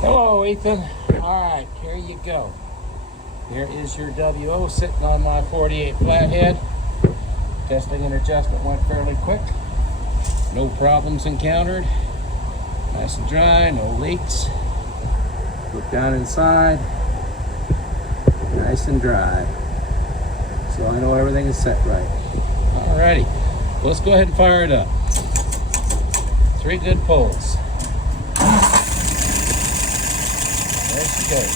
Hello, Ethan. All right, here you go. Here is your WO sitting on my 48 flathead. Testing and adjustment went fairly quick. No problems encountered. Nice and dry, no leaks. Look down inside. Nice and dry. So I know everything is set right. Alrighty, let's go ahead and fire it up. 3 good pulls. There she goes.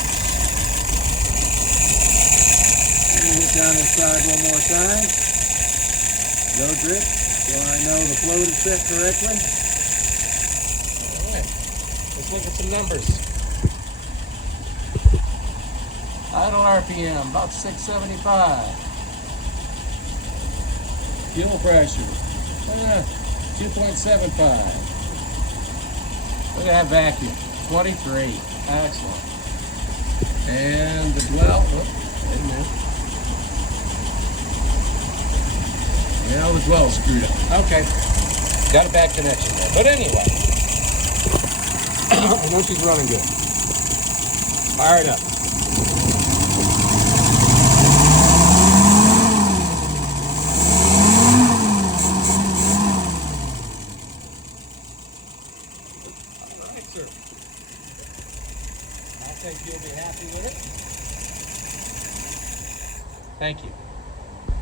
Look down inside one more time. No drip, so I know the float is set correctly. Alright, let's look at some numbers. Idle RPM, about 675. Fuel pressure, 2.75. Look at that vacuum, 23. Excellent. And the dwell, wait a minute. Yeah, the dwell screwed up. Okay. Got a bad connection there. But anyway, I know she's running good. Fire it up. All right, sir. I think you'll be happy with it. Thank you.